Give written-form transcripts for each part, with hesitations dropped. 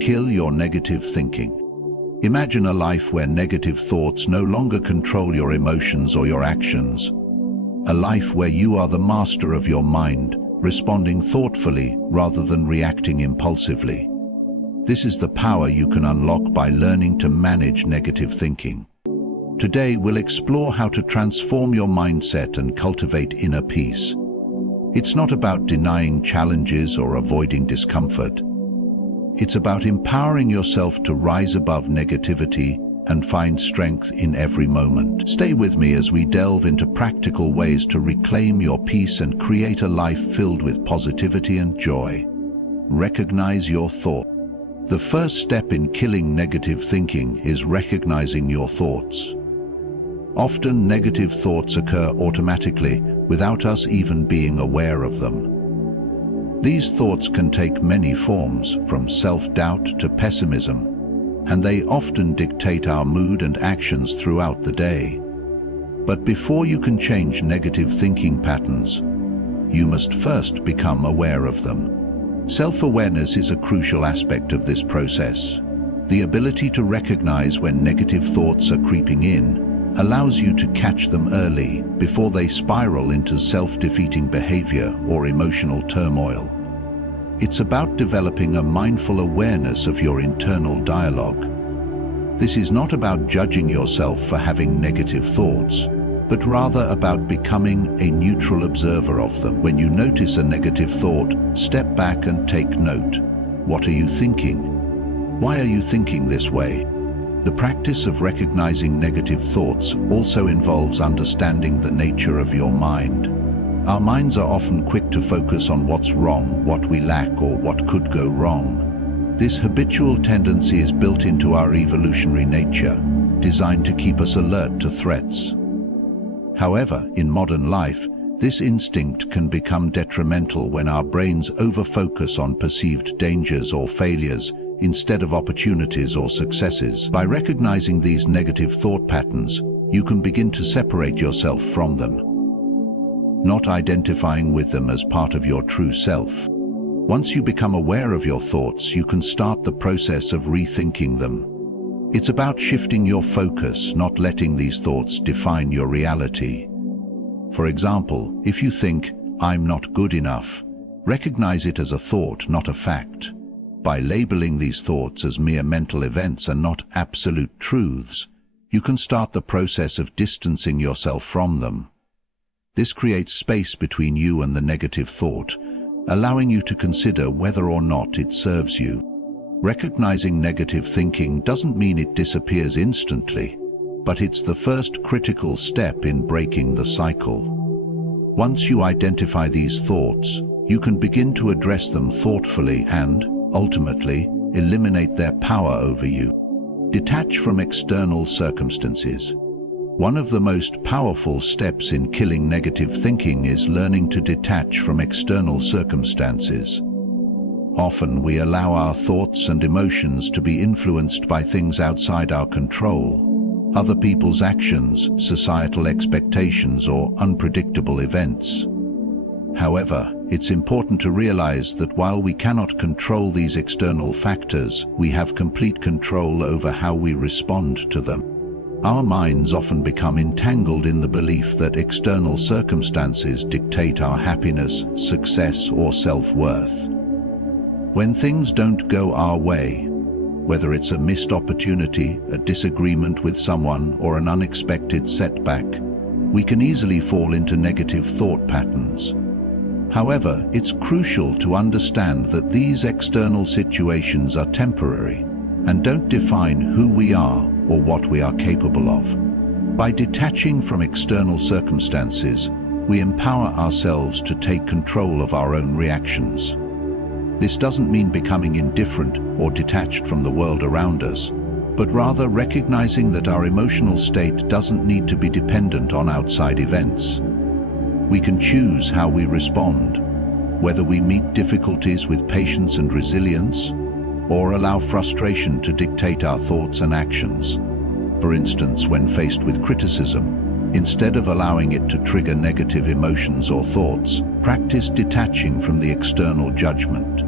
Kill your negative thinking. Imagine a life where negative thoughts no longer control your emotions or your actions. A life where you are the master of your mind, responding thoughtfully rather than reacting impulsively. This is the power you can unlock by learning to manage negative thinking. Today we'll explore how to transform your mindset and cultivate inner peace. It's not about denying challenges or avoiding discomfort. It's about empowering yourself to rise above negativity and find strength in every moment. Stay with me as we delve into practical ways to reclaim your peace and create a life filled with positivity and joy. Recognize your thoughts. The first step in killing negative thinking is recognizing your thoughts. Often negative thoughts occur automatically without us even being aware of them. These thoughts can take many forms, from self-doubt to pessimism, and they often dictate our mood and actions throughout the day. But before you can change negative thinking patterns, you must first become aware of them. Self-awareness is a crucial aspect of this process. The ability to recognize when negative thoughts are creeping in allows you to catch them early before they spiral into self-defeating behavior or emotional turmoil. It's about developing a mindful awareness of your internal dialogue. This is not about judging yourself for having negative thoughts, but rather about becoming a neutral observer of them. When you notice a negative thought, step back and take note. What are you thinking? Why are you thinking this way? The practice of recognizing negative thoughts also involves understanding the nature of your mind. Our minds are often quick to focus on what's wrong, what we lack, or what could go wrong. This habitual tendency is built into our evolutionary nature, designed to keep us alert to threats. However, in modern life, this instinct can become detrimental when our brains over-focus on perceived dangers or failures instead of opportunities or successes. By recognizing these negative thought patterns, you can begin to separate yourself from them, not identifying with them as part of your true self. Once you become aware of your thoughts, you can start the process of rethinking them. It's about shifting your focus, not letting these thoughts define your reality. For example, if you think, "I'm not good enough," recognize it as a thought, not a fact. By labeling these thoughts as mere mental events and not absolute truths, you can start the process of distancing yourself from them. This creates space between you and the negative thought, allowing you to consider whether or not it serves you. Recognizing negative thinking doesn't mean it disappears instantly, but it's the first critical step in breaking the cycle. Once you identify these thoughts, you can begin to address them thoughtfully and, ultimately, eliminate their power over you. Detach from external circumstances. One of the most powerful steps in killing negative thinking is learning to detach from external circumstances. Often we allow our thoughts and emotions to be influenced by things outside our control, other people's actions, societal expectations, or unpredictable events. However, it's important to realize that while we cannot control these external factors, we have complete control over how we respond to them. Our minds often become entangled in the belief that external circumstances dictate our happiness, success, or self-worth. When things don't go our way, whether it's a missed opportunity, a disagreement with someone, or an unexpected setback, we can easily fall into negative thought patterns. However, it's crucial to understand that these external situations are temporary and don't define who we are or what we are capable of. By detaching from external circumstances, we empower ourselves to take control of our own reactions. This doesn't mean becoming indifferent or detached from the world around us, but rather recognizing that our emotional state doesn't need to be dependent on outside events. We can choose how we respond, whether we meet difficulties with patience and resilience, or allow frustration to dictate our thoughts and actions. For instance, when faced with criticism, instead of allowing it to trigger negative emotions or thoughts, practice detaching from the external judgment.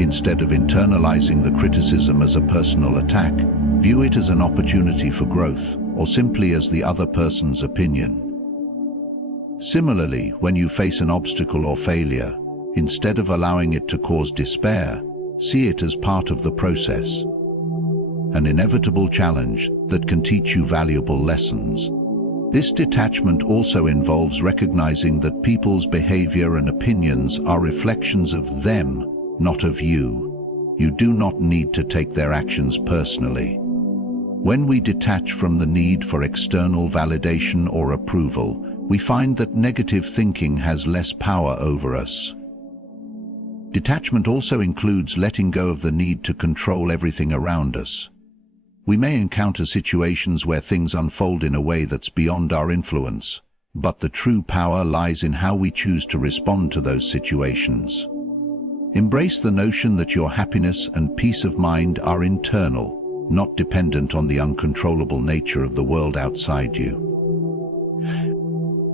Instead of internalizing the criticism as a personal attack, view it as an opportunity for growth, or simply as the other person's opinion. Similarly, when you face an obstacle or failure, instead of allowing it to cause despair, see it as part of the process, an inevitable challenge that can teach you valuable lessons. This detachment also involves recognizing that people's behavior and opinions are reflections of them, not of you. You do not need to take their actions personally. When we detach from the need for external validation or approval, we find that negative thinking has less power over us. Detachment also includes letting go of the need to control everything around us. We may encounter situations where things unfold in a way that's beyond our influence, but the true power lies in how we choose to respond to those situations. Embrace the notion that your happiness and peace of mind are internal, not dependent on the uncontrollable nature of the world outside you.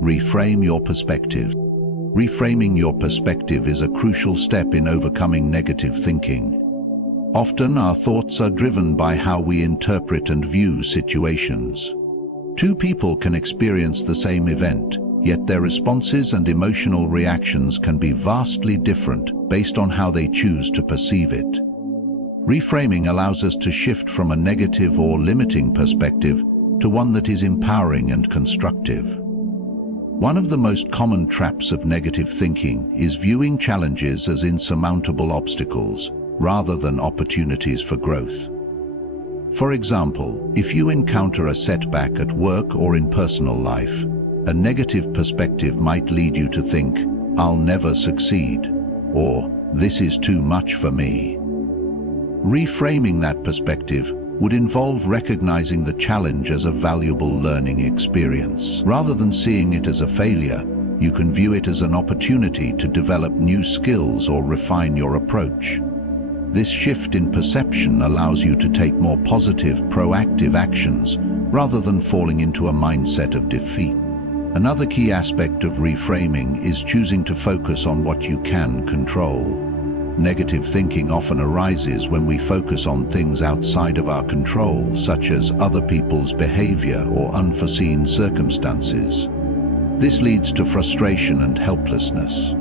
Reframe your perspective. Reframing your perspective is a crucial step in overcoming negative thinking. Often our thoughts are driven by how we interpret and view situations. Two people can experience the same event, yet their responses and emotional reactions can be vastly different based on how they choose to perceive it. Reframing allows us to shift from a negative or limiting perspective to one that is empowering and constructive. One of the most common traps of negative thinking is viewing challenges as insurmountable obstacles, rather than opportunities for growth. For example, if you encounter a setback at work or in personal life, a negative perspective might lead you to think, "I'll never succeed," or "This is too much for me." Reframing that perspective would involve recognizing the challenge as a valuable learning experience. Rather than seeing it as a failure, you can view it as an opportunity to develop new skills or refine your approach. This shift in perception allows you to take more positive, proactive actions rather than falling into a mindset of defeat. Another key aspect of reframing is choosing to focus on what you can control. Negative thinking often arises when we focus on things outside of our control, such as other people's behavior or unforeseen circumstances. This leads to frustration and helplessness.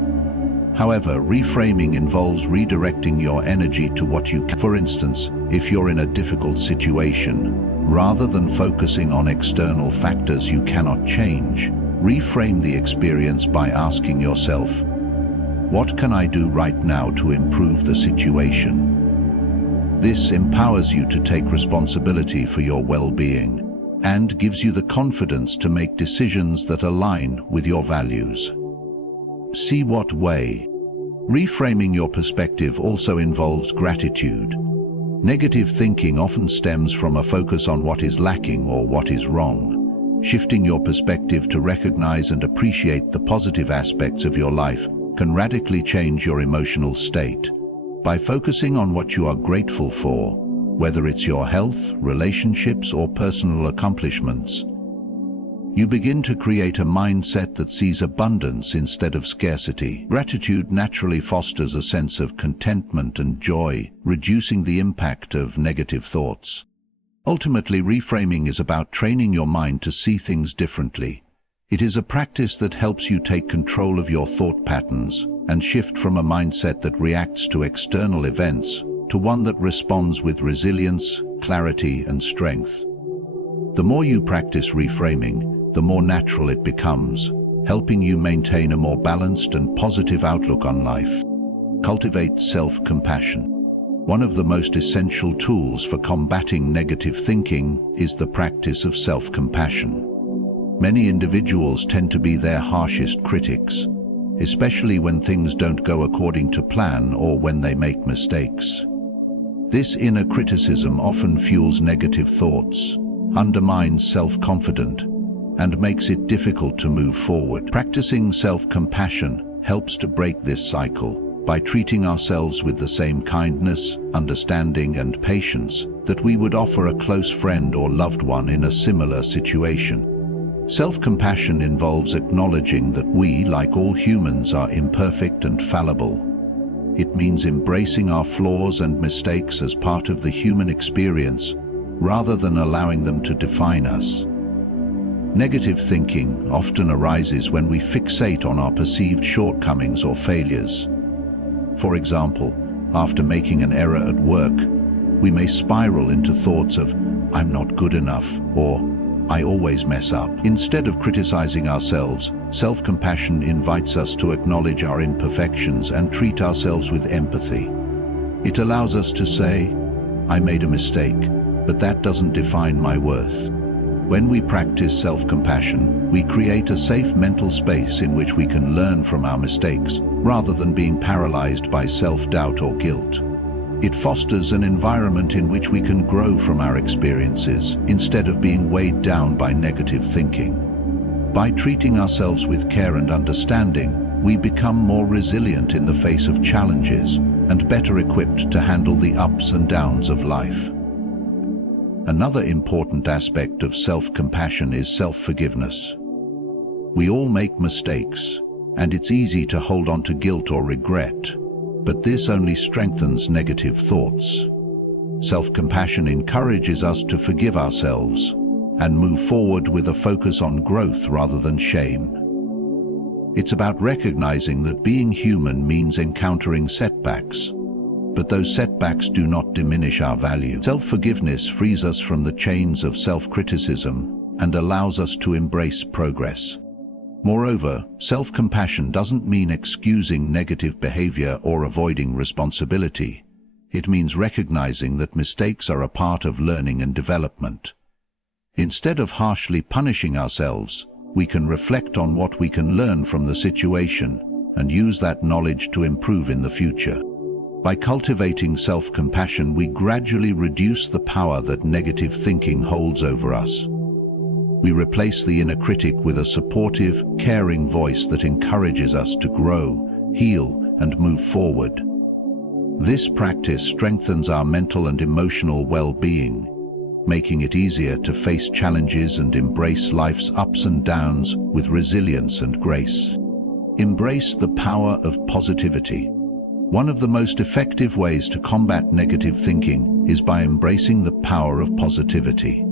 However, reframing involves redirecting your energy to what you can. For instance, if you're in a difficult situation, rather than focusing on external factors you cannot change, reframe the experience by asking yourself, "What can I do right now to improve the situation?" This empowers you to take responsibility for your well-being and gives you the confidence to make decisions that align with your values. See what way. Reframing your perspective also involves gratitude. Negative thinking often stems from a focus on what is lacking or what is wrong. Shifting your perspective to recognize and appreciate the positive aspects of your life can radically change your emotional state. By focusing on what you are grateful for, whether it's your health, relationships, or personal accomplishments, you begin to create a mindset that sees abundance instead of scarcity. Gratitude naturally fosters a sense of contentment and joy, reducing the impact of negative thoughts. Ultimately, reframing is about training your mind to see things differently. It is a practice that helps you take control of your thought patterns and shift from a mindset that reacts to external events to one that responds with resilience, clarity, and strength. The more you practice reframing, the more natural it becomes, helping you maintain a more balanced and positive outlook on life. Cultivate self-compassion. One of the most essential tools for combating negative thinking is the practice of self-compassion. Many individuals tend to be their harshest critics, especially when things don't go according to plan or when they make mistakes. This inner criticism often fuels negative thoughts, undermines self-confidence, and makes it difficult to move forward. Practicing self-compassion helps to break this cycle by treating ourselves with the same kindness, understanding, and patience that we would offer a close friend or loved one in a similar situation. Self-compassion involves acknowledging that we, like all humans, are imperfect and fallible. It means embracing our flaws and mistakes as part of the human experience, rather than allowing them to define us. Negative thinking often arises when we fixate on our perceived shortcomings or failures. For example, after making an error at work, we may spiral into thoughts of, "I'm not good enough," or "I always mess up." Instead of criticizing ourselves, self-compassion invites us to acknowledge our imperfections and treat ourselves with empathy. It allows us to say, "I made a mistake, but that doesn't define my worth." When we practice self-compassion, we create a safe mental space in which we can learn from our mistakes, rather than being paralyzed by self-doubt or guilt. It fosters an environment in which we can grow from our experiences, instead of being weighed down by negative thinking. By treating ourselves with care and understanding, we become more resilient in the face of challenges and better equipped to handle the ups and downs of life. Another important aspect of self-compassion is self-forgiveness. We all make mistakes, and it's easy to hold on to guilt or regret, but this only strengthens negative thoughts. Self-compassion encourages us to forgive ourselves and move forward with a focus on growth rather than shame. It's about recognizing that being human means encountering setbacks, but those setbacks do not diminish our value. Self-forgiveness frees us from the chains of self-criticism and allows us to embrace progress. Moreover, self-compassion doesn't mean excusing negative behavior or avoiding responsibility. It means recognizing that mistakes are a part of learning and development. Instead of harshly punishing ourselves, we can reflect on what we can learn from the situation and use that knowledge to improve in the future. By cultivating self-compassion, we gradually reduce the power that negative thinking holds over us. We replace the inner critic with a supportive, caring voice that encourages us to grow, heal, and move forward. This practice strengthens our mental and emotional well-being, making it easier to face challenges and embrace life's ups and downs with resilience and grace. Embrace the power of positivity. One of the most effective ways to combat negative thinking is by embracing the power of positivity.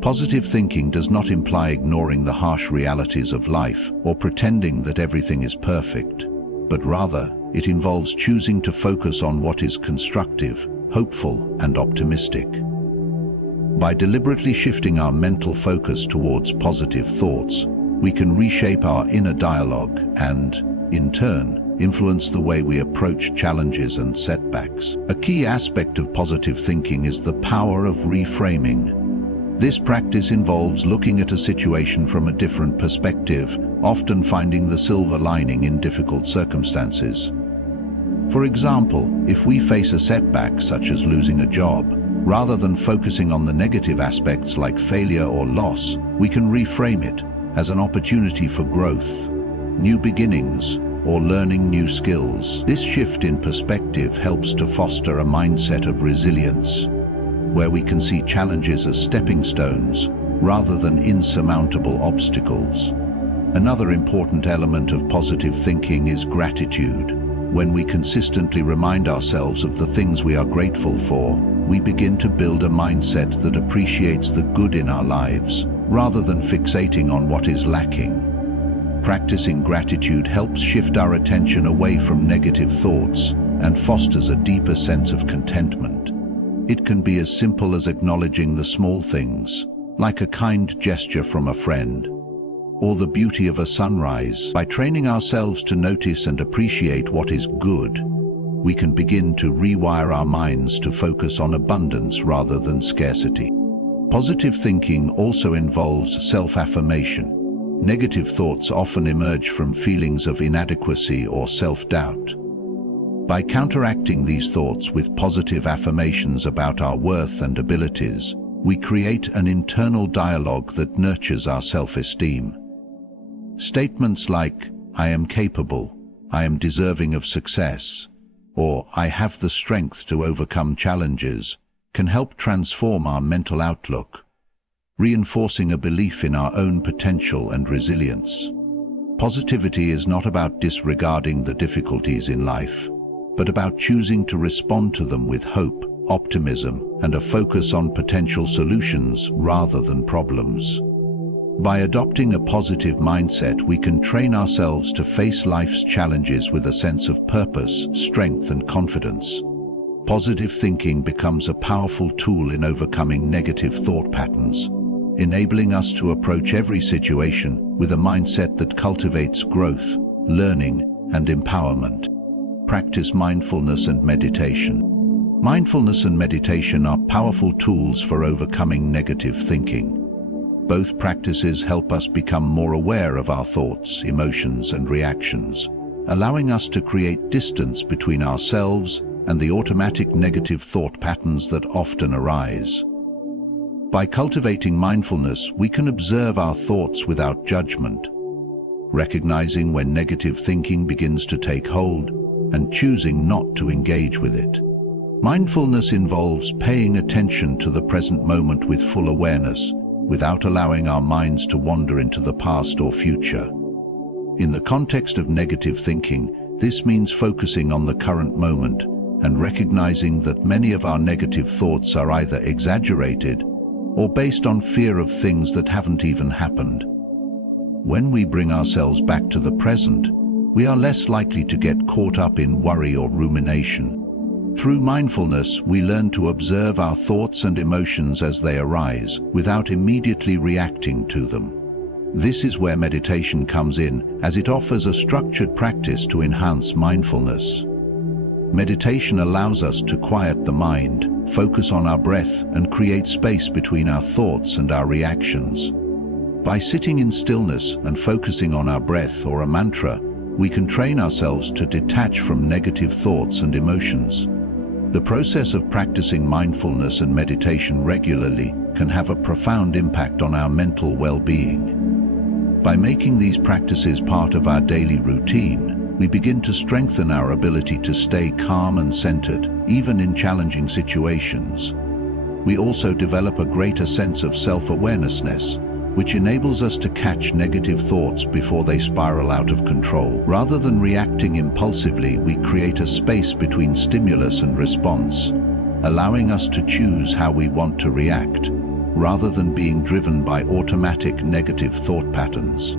Positive thinking does not imply ignoring the harsh realities of life or pretending that everything is perfect, but rather, it involves choosing to focus on what is constructive, hopeful, and optimistic. By deliberately shifting our mental focus towards positive thoughts, we can reshape our inner dialogue and, in turn, influence the way we approach challenges and setbacks. A key aspect of positive thinking is the power of reframing. This practice involves looking at a situation from a different perspective, often finding the silver lining in difficult circumstances. For example, if we face a setback such as losing a job, rather than focusing on the negative aspects like failure or loss, we can reframe it as an opportunity for growth, new beginnings, or learning new skills. This shift in perspective helps to foster a mindset of resilience, where we can see challenges as stepping stones rather than insurmountable obstacles. Another important element of positive thinking is gratitude. When we consistently remind ourselves of the things we are grateful for, we begin to build a mindset that appreciates the good in our lives, rather than fixating on what is lacking. Practicing gratitude helps shift our attention away from negative thoughts and fosters a deeper sense of contentment. It can be as simple as acknowledging the small things, like a kind gesture from a friend, or the beauty of a sunrise. By training ourselves to notice and appreciate what is good, we can begin to rewire our minds to focus on abundance rather than scarcity. Positive thinking also involves self-affirmation. Negative thoughts often emerge from feelings of inadequacy or self-doubt. By counteracting these thoughts with positive affirmations about our worth and abilities, we create an internal dialogue that nurtures our self-esteem. Statements like, "I am capable," "I am deserving of success," or "I have the strength to overcome challenges," can help transform our mental outlook, reinforcing a belief in our own potential and resilience. Positivity is not about disregarding the difficulties in life, but about choosing to respond to them with hope, optimism, and a focus on potential solutions rather than problems. By adopting a positive mindset, we can train ourselves to face life's challenges with a sense of purpose, strength, and confidence. Positive thinking becomes a powerful tool in overcoming negative thought patterns, enabling us to approach every situation with a mindset that cultivates growth, learning, and empowerment. Practice mindfulness and meditation. Mindfulness and meditation are powerful tools for overcoming negative thinking. Both practices help us become more aware of our thoughts, emotions, and reactions, allowing us to create distance between ourselves and the automatic negative thought patterns that often arise. By cultivating mindfulness, we can observe our thoughts without judgment, recognizing when negative thinking begins to take hold and choosing not to engage with it. Mindfulness involves paying attention to the present moment with full awareness, without allowing our minds to wander into the past or future. In the context of negative thinking, this means focusing on the current moment and recognizing that many of our negative thoughts are either exaggerated or based on fear of things that haven't even happened. When we bring ourselves back to the present, we are less likely to get caught up in worry or rumination. Through mindfulness, we learn to observe our thoughts and emotions as they arise, without immediately reacting to them. This is where meditation comes in, as it offers a structured practice to enhance mindfulness. Meditation allows us to quiet the mind, focus on our breath, and create space between our thoughts and our reactions. By sitting in stillness and focusing on our breath or a mantra, we can train ourselves to detach from negative thoughts and emotions. The process of practicing mindfulness and meditation regularly can have a profound impact on our mental well-being. By making these practices part of our daily routine, we begin to strengthen our ability to stay calm and centered, even in challenging situations. We also develop a greater sense of self-awareness, which enables us to catch negative thoughts before they spiral out of control. Rather than reacting impulsively, we create a space between stimulus and response, allowing us to choose how we want to react, rather than being driven by automatic negative thought patterns.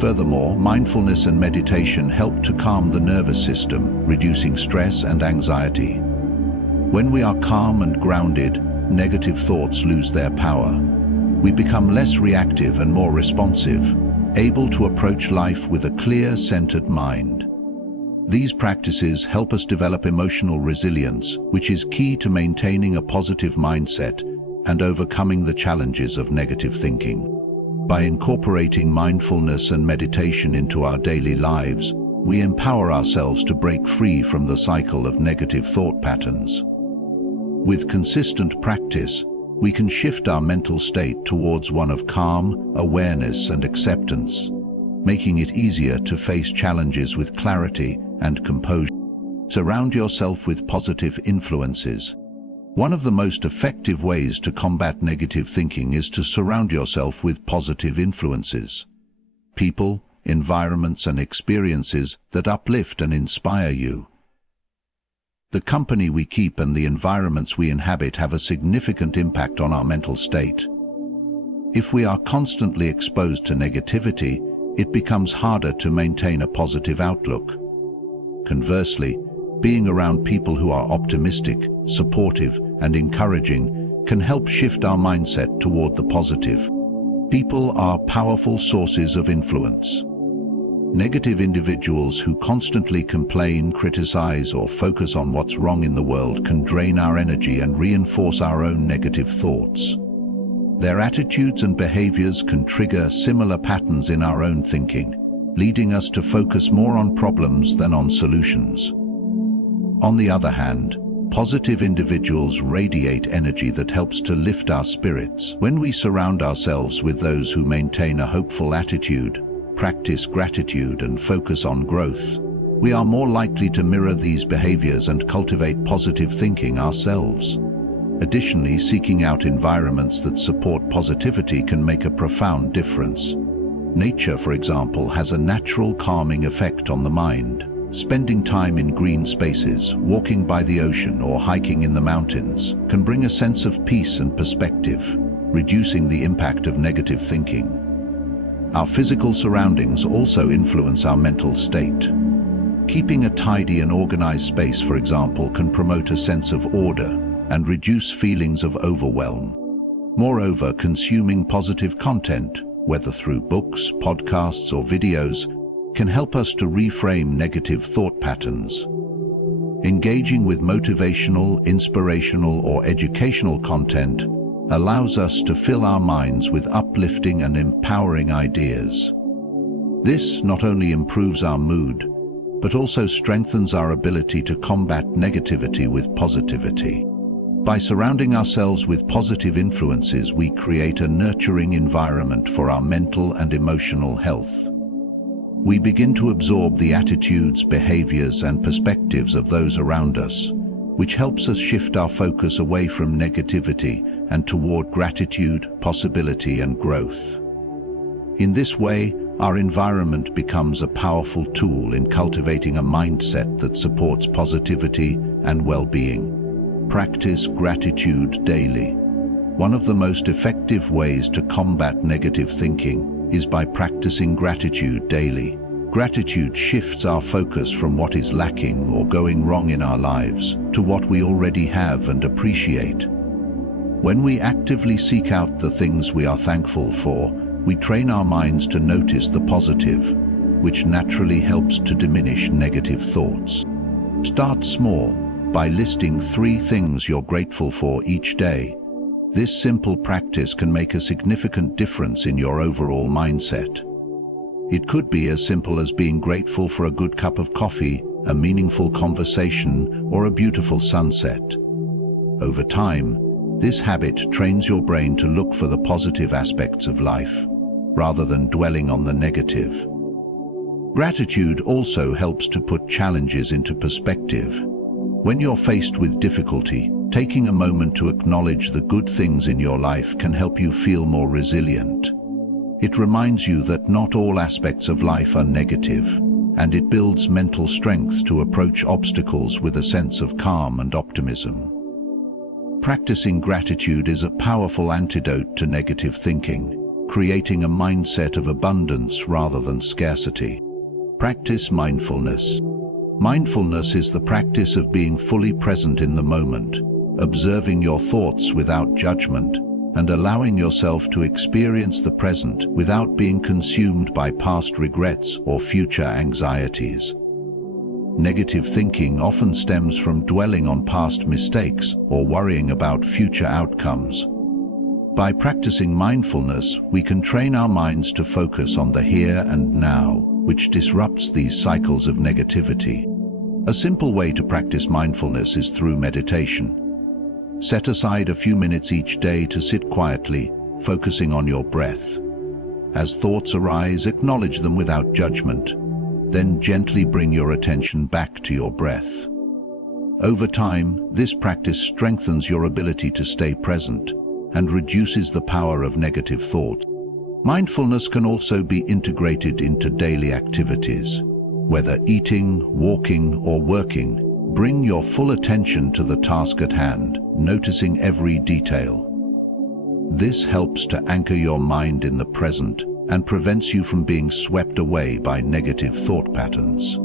Furthermore, mindfulness and meditation help to calm the nervous system, reducing stress and anxiety. When we are calm and grounded, negative thoughts lose their power. We become less reactive and more responsive, able to approach life with a clear, centered mind. These practices help us develop emotional resilience, which is key to maintaining a positive mindset and overcoming the challenges of negative thinking. By incorporating mindfulness and meditation into our daily lives, we empower ourselves to break free from the cycle of negative thought patterns. With consistent practice, we can shift our mental state towards one of calm, awareness, and acceptance, making it easier to face challenges with clarity and composure. Surround yourself with positive influences. One of the most effective ways to combat negative thinking is to surround yourself with positive influences. People, environments, and experiences that uplift and inspire you. The company we keep and the environments we inhabit have a significant impact on our mental state. If we are constantly exposed to negativity, it becomes harder to maintain a positive outlook. Conversely, being around people who are optimistic, supportive, and encouraging can help shift our mindset toward the positive. People are powerful sources of influence. Negative individuals who constantly complain, criticize, or focus on what's wrong in the world can drain our energy and reinforce our own negative thoughts. Their attitudes and behaviors can trigger similar patterns in our own thinking, leading us to focus more on problems than on solutions. On the other hand, positive individuals radiate energy that helps to lift our spirits. When we surround ourselves with those who maintain a hopeful attitude, practice gratitude, and focus on growth, we are more likely to mirror these behaviors and cultivate positive thinking ourselves. Additionally, seeking out environments that support positivity can make a profound difference. Nature, for example, has a natural calming effect on the mind. Spending time in green spaces, walking by the ocean or hiking in the mountains can bring a sense of peace and perspective, reducing the impact of negative thinking. Our physical surroundings also influence our mental state. Keeping a tidy and organized space, for example, can promote a sense of order and reduce feelings of overwhelm. Moreover, consuming positive content, whether through books, podcasts, or videos, can help us to reframe negative thought patterns. Engaging with motivational, inspirational, or educational content allows us to fill our minds with uplifting and empowering ideas. This not only improves our mood, but also strengthens our ability to combat negativity with positivity. By surrounding ourselves with positive influences, we create a nurturing environment for our mental and emotional health. We begin to absorb the attitudes, behaviors, and perspectives of those around us, which helps us shift our focus away from negativity and toward gratitude, possibility, and growth. In this way, our environment becomes a powerful tool in cultivating a mindset that supports positivity and well-being. Practice gratitude daily. One of the most effective ways to combat negative thinking is by practicing gratitude daily. Gratitude shifts our focus from what is lacking or going wrong in our lives to what we already have and appreciate. When we actively seek out the things we are thankful for, we train our minds to notice the positive, which naturally helps to diminish negative thoughts. Start small by listing 3 things you're grateful for each day. This simple practice can make a significant difference in your overall mindset. It could be as simple as being grateful for a good cup of coffee, a meaningful conversation, or a beautiful sunset. Over time, this habit trains your brain to look for the positive aspects of life, rather than dwelling on the negative. Gratitude also helps to put challenges into perspective. When you're faced with difficulty, taking a moment to acknowledge the good things in your life can help you feel more resilient. It reminds you that not all aspects of life are negative, and it builds mental strength to approach obstacles with a sense of calm and optimism. Practicing gratitude is a powerful antidote to negative thinking, creating a mindset of abundance rather than scarcity. Practice mindfulness. Mindfulness is the practice of being fully present in the moment, observing your thoughts without judgment, and allowing yourself to experience the present without being consumed by past regrets or future anxieties. Negative thinking often stems from dwelling on past mistakes or worrying about future outcomes. By practicing mindfulness, we can train our minds to focus on the here and now, which disrupts these cycles of negativity. A simple way to practice mindfulness is through meditation. Set aside a few minutes each day to sit quietly, focusing on your breath. As thoughts arise, acknowledge them without judgment. Then gently bring your attention back to your breath. Over time, this practice strengthens your ability to stay present and reduces the power of negative thought. Mindfulness can also be integrated into daily activities. Whether eating, walking, or working, bring your full attention to the task at hand, noticing every detail. This helps to anchor your mind in the present and prevents you from being swept away by negative thought patterns.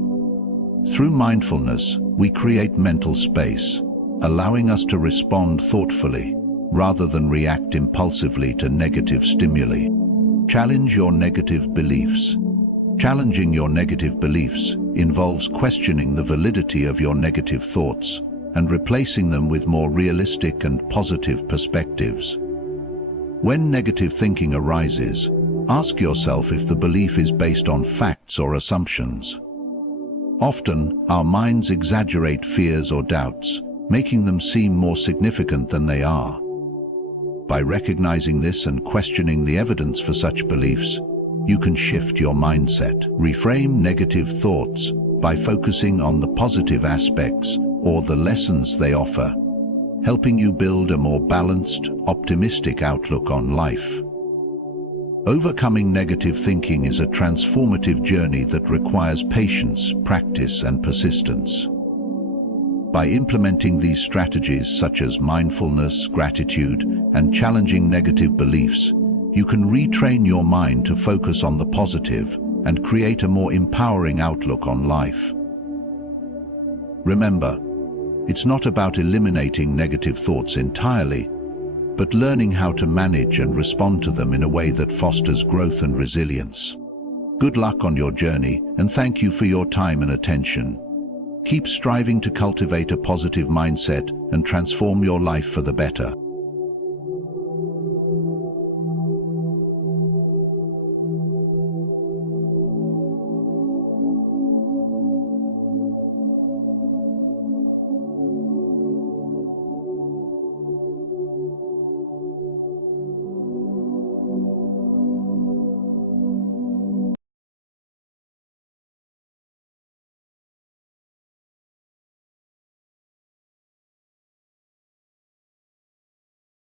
Through mindfulness, we create mental space, allowing us to respond thoughtfully rather than react impulsively to negative stimuli. Challenge your negative beliefs. Challenging your negative beliefs involves questioning the validity of your negative thoughts and replacing them with more realistic and positive perspectives. When negative thinking arises, ask yourself if the belief is based on facts or assumptions. Often, our minds exaggerate fears or doubts, making them seem more significant than they are. By recognizing this and questioning the evidence for such beliefs, you can shift your mindset. Reframe negative thoughts by focusing on the positive aspects or the lessons they offer, helping you build a more balanced, optimistic outlook on life. Overcoming negative thinking is a transformative journey that requires patience, practice, and persistence. By implementing these strategies such as mindfulness, gratitude, and challenging negative beliefs, you can retrain your mind to focus on the positive and create a more empowering outlook on life. Remember, it's not about eliminating negative thoughts entirely, but learning how to manage and respond to them in a way that fosters growth and resilience. Good luck on your journey, and thank you for your time and attention. Keep striving to cultivate a positive mindset and transform your life for the better.